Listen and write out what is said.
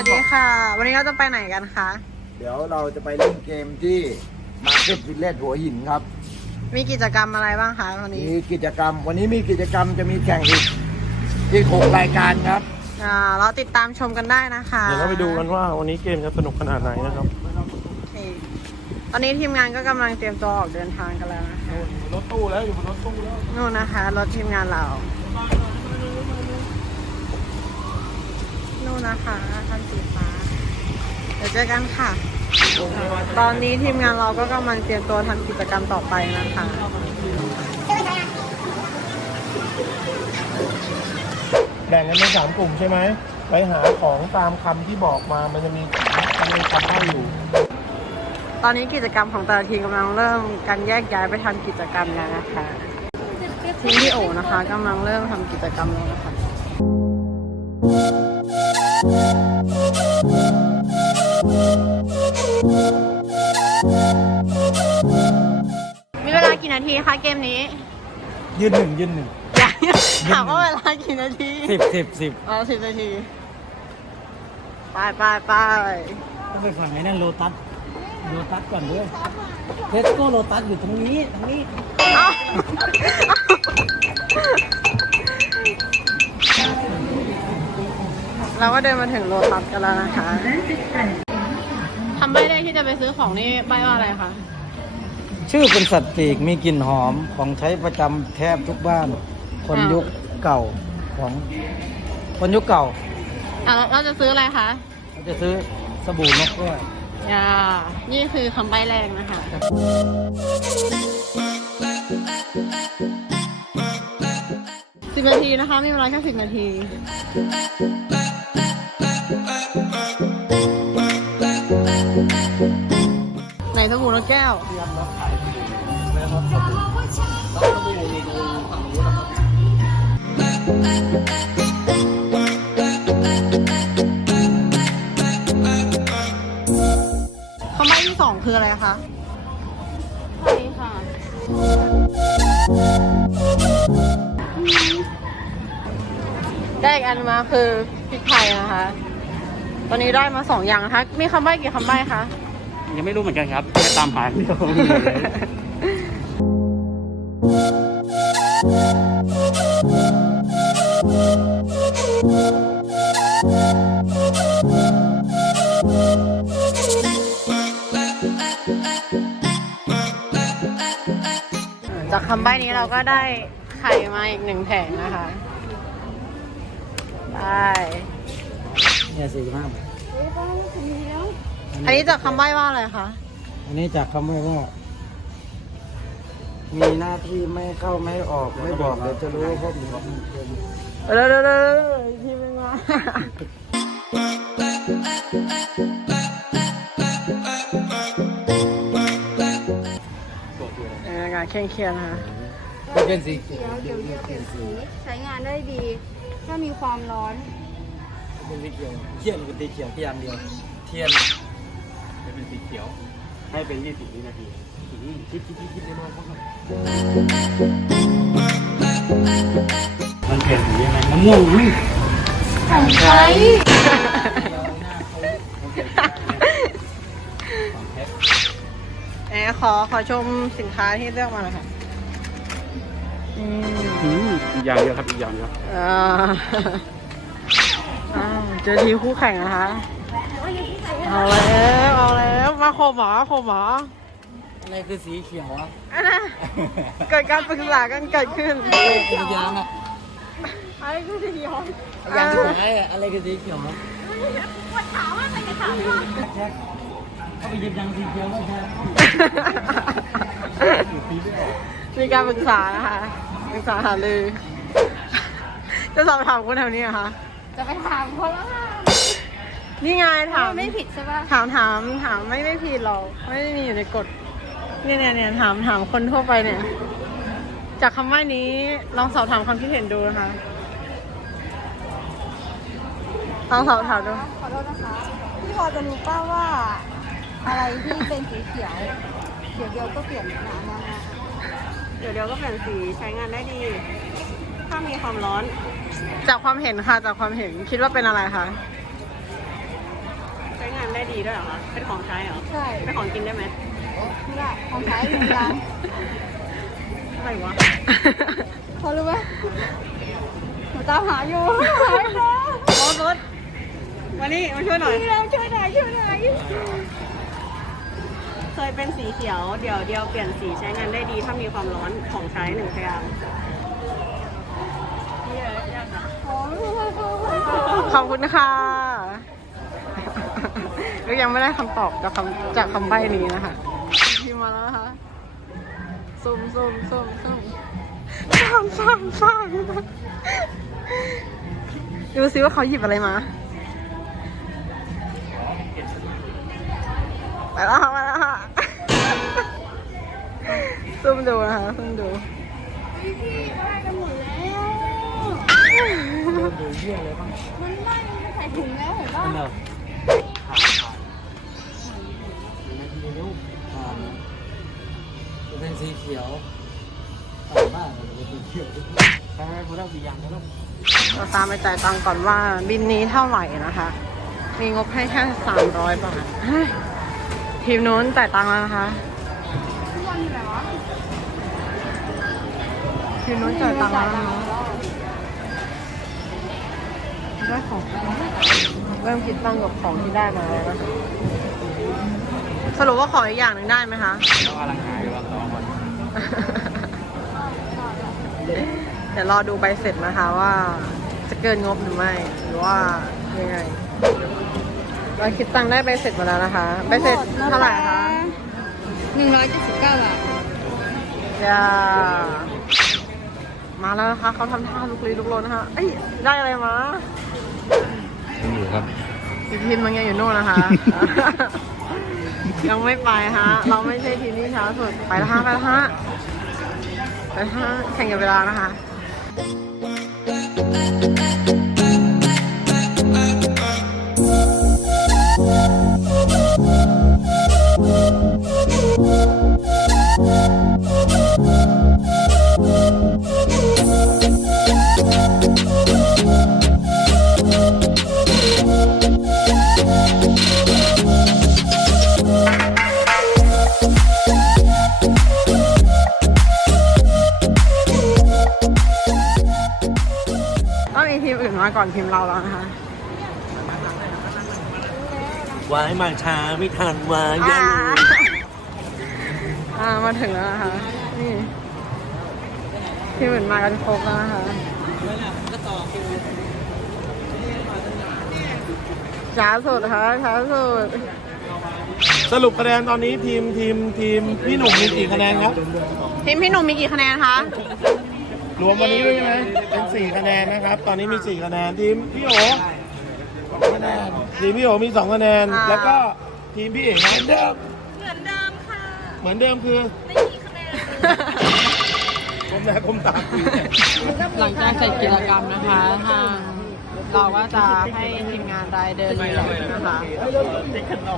วัสดีค่ะ วันนี้เราจะไปไหนกันคะ เดี๋ยวเราจะไปเล่นเกมที่มาร์เก็ตวิลเลจหัวหินครับ มีกิจกรรมอะไรบ้างคะวันนี้ มีกิจกรรม วันนี้มีกิจกรรมจะมีแข่งอีกอีกหกรายการครับอ่าเราติดตามชมกันได้นะคะเดี๋ยวเราไปดูกันว่าวันนี้เกมจะสนุกขนาดไหนนะครับ โอเค ตอนนี้ทีมงานก็กำลังเตรียมตัวออกเดินทางกันแล้วนะคะรถตู้แล้วอยู่บนรถตู้แล้วนู่นนะคะรถทีมงานเรา นู่นนะคะคันสีฟ้า เดี๋ยวเจอกันค่ะ ตอนนี้ทีมงานเราก็กำลังเตรียมตัวทำกิจกรรมต่อไปนะคะแบ่งกันเป็นสามกลุ่มใช่ไหม ไปหาของตามคำที่บอกมา มันจะมีมันมีคำให้อยู่ ตอนนี้กิจกรรมของแต่ละทีมกำลังเริ่มการแยกย้ายไปทำกิจกรรมแล้วนะคะทีมพี่โอนะคะกำลังเริ่มทำกิจกรรมแล้วนะคะ มีเวลากี่นาทีคะเกมนี้ยืนหนึ่งยืนหนึ่งอยากถามว่าเวลากี่นาทีสิบสิบสิบอ๋อสิบนาที ไปไปไปต้องไปฝั่งไหนนั่นโลตัสโลตัสก่อนด้วยเทสโก้โลตัสอยู่ตรงนี้ตรงนี้เอ้าเราก็เดินมาถึงโลตัสกันแล้วนะคะ ทำใบได้ที่จะไปซื้อของนี่ใบว่าอะไรคะชื่อเป็นสัตว์ปีกมีกลิ่นหอมของใช้ประจำแทบทุกบ้าน คนยุคเก่าของคนยุคเก่าอะเราเราจะซื้ออะไรคะเราจะซื้อสบู่นกด้วยอย่านี่คือคำใบแรกนะคะ สิบนาทีนะคะ มีเวลาแค่สิบนาที ไหนสบู่นกแก้วคำใบ้ที่สองคืออะไรคะใช่ค่ะได้อีกอันมาคือพริกไทยนะคะ ตอนนี้ได้มาสองอย่างนะคะ มีคำใบ้กี่คำใบ้คะ ยังไม่รู้เหมือนกันครับแค่ตามหาเดียวจากคำใบ้นี้เราก็ได้ไข่มาอีกหนึ่งแผงนะคะ ได้เนี่ยสี่ห้า อันนี้จากคำใบ้ว่าอะไรคะ อันนี้จากคำว่าว่ามีหน้าที่ไม่เข้าไม่ออกไม่บอกเดี๋ยวจะรู้ว่าพวกหนูเป็นเร็วเร็วเร็วเร็วทีไม่มา เออการเคร่งเครียดนะคะก็เป็นสีเขีเขียยววเดี๋ยวเดี๋ยวเปลี่ยนสีใช้งานได้ดี ถ้ามีความร้อน เป็นสีเขียวเขียนเป็นสีเขียวเพียงเดียวเทียนจะเป็น สีเขียว ให้เป็นยี่สิบวินาทีคิดคิดคิดคิดได้มากมันเปลี่ยนสียังไงมันงงไหมใช้แอขอขอชมสินค้าที่เลือกมาหน่อยค่ะอืมอีกอย่างเดียวครับอีกอย่างเดียวอ่าอ้าวเจอทีมคู่แข่งนะคะ เอาแล้ว เอาแล้ว มาโคมหมอโคมหมออะไรคือสีเขียวอะอันน่ะเกิดการปรึกษากันเกิดขึ้นเป็นยางอะอะไรคือสีเขียวยางสุดท้ายอะอะไรคือสีเขียวครับปวดขาว่าใครจะถามว่าเขาไปหยิบยางสีเขียวมาแทนมีการปรึกษานะคะปรึกษาหารือจะสอบถามคนแถวนี้เหรอคะจะไปถามเขาแล้วค่ะ นี่ไงถามไม่ผิดใช่ปะถามถามถามไม่ไม่ผิดหรอกไม่ได้มีอยู่ในกฎเนี่ยเนี่ยเนี่ยถามถามคนทั่วไปเนี่ย จากคำว่านี้ลองสอบถามความคิดเห็นดูนะคะลองสอบถามดูขอโทษนะคะพี่พอจะรู้ป้าว่า อะไรที่เป็นสีเขียวเขียวเดียวก็เปลี่ยนน้ำมาเดี๋ยวเดี๋ยวก็เปลี่ยนสีใช้งานได้ดี ถ้ามีความร้อน จากความเห็นค่ะจากความเห็นคิดว่าเป็นอะไรคะ ใช้งานได้ดีด้วยเหรอคะเป็นของใช้เหรอใช่เป็นของกินได้ไหมนี่แหละของใช้หนึ่งอย่างอะไรวะพอรู้ไหมหนูตามหาอยู่หายแล้วรถรถมานี่มาช่วยหน่อยพี่เราช่วยหน่อยช่วยหน่อยเคยเป็นสีเขียวเดี๋ยวเดียวเปลี่ยนสีใช้งานได้ดีถ้ามีความร้อนของใช้หนึ่งพยางค์โอ้ยขอบคุณค่ะ ก็ยังไม่ได้คำตอบจากคำจากคำใบ้นี้นะคะพิมพ์มาแล้วนะคะซุ่มซุ่มซุ่มซุ่มสามสามสามดูซิว่าเขาหยิบอะไรมาไปแล้วค่ะไปแล้วค่ะซุ่มดูนะคะซุ่มดูพี่พี่ได้กันหมดแล้วดูเยี่ยเลยบ้างมันได้มันใส่ถุงแล้วเห็นป่ะ ขียวผ่านมากเลยเป็นสีเขียวใช่ไหมพอเราสียางแล้วเราตามไปจ่ายตังค์ก่อนว่าบินนี้เท่าไหร่นะคะ มีงบให้แค่สามร้อยบาทเฮ้ยทีมนู้นจ่ายตังค์แล้วนะคะทุกวันอยู่ไหนวะทีมนู้นจ่ายตังค์แล้วนะคะได้ของเริ่มคิดตังค์กับของที่ได้มาแล้วนะคะสรุปว่าขออีกอย่างหนึ่งได้ไหมคะเรากำลังหาอยู่ว่าสองคน เดี๋ยวรอดูใบเสร็จนะคะว่าจะเกินงบหรือไม่ หรือว่ายังไงเราคิดตังค์ได้ใบเสร็จมาแล้วนะคะ ใบเสร็จเท่าไหร่คะหนึ่งร้อยเจ็ดสิบเก้าบาทอย่ามาแล้วนะคะเขาทำท่าลุกลี้ลุกลนนะคะ เอ้ยได้อะไรมาอยู่ครับ อีกทีมมันยังอยู่โน่นนะคะ ยังไม่ไปฮะ เราไม่ใช่ทีมที่ช้าสุด ไปแล้วฮะ ไปแล้วฮะ ไปแล้วฮะ แข่งกับเวลานะคะ ก่อนทีมเราแล้วนะคะวายมาช้าไม่ทันวายอ่าอ่ามาถึงแล้วนะคะนี่ทีมอื่นมากันครบแล้วนะคะช้าสุดค่ะช้าสุดสรุปคะแนนตอนนี้ทีมทีมทีมพี่หนุ่มมีกี่คะแนนครับ ทีมพี่หนุ่มมีกี่คะแนนคะ รวมวันนี้ด้วยใช่ไหมเป็นสี่คะแนนนะครับ ตอนนี้มีสี่คะแนนทีมพี่โอสองคะแนนทีมพี่โอมีสองคะแนน อ่า แล้วก็ทีมพี่เอกเหมือนเดิมเหมือนเดิมค่ะ เหมือนเดิมคือไม่มีคะแนนก้มหน้าก้มตาคุยหลังจากเสร็จกิจกรรมนะคะทางเราก็จะให้ทีมงานรายเดินรีแลกซ์นะคะ